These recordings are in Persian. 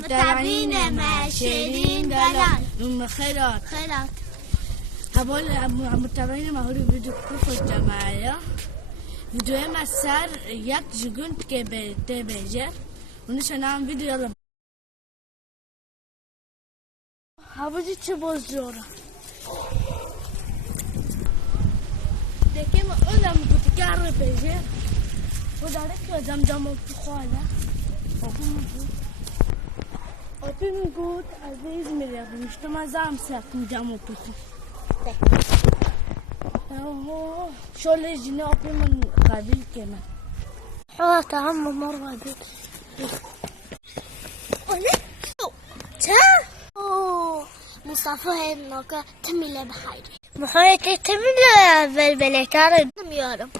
متابعين مع شيرين دلال خيرات متابعین ما هوری ویدیو کفت جماعه ویدیو ما سر یک جگون که به بیجه اونش نام ویدیو لب هواجی چه باز جورا دکیم اونم بود کار بیجه و داره که جام بخواله آبی میگود عزیز میرم مشتم زام ساکن جامو پتی شغل جنی آبی من قبیل کنه حالا هم مرة دید چه؟ مصطفى هاي الناقة تميلة بحيري محايتي تميلة بالبلكارة نميارم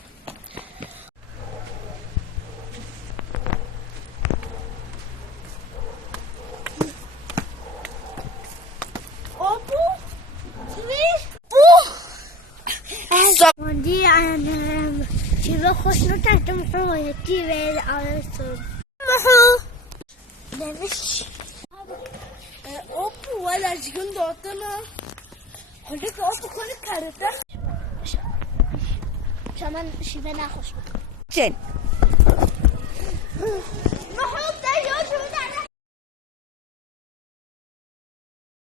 ودي أنا شبه خوش نتعلم محايتي بالعاصر محو ليش أوبو ولا جون دوتنا هذيك أوبو كل كارثة شمان شبه ناخش جن محو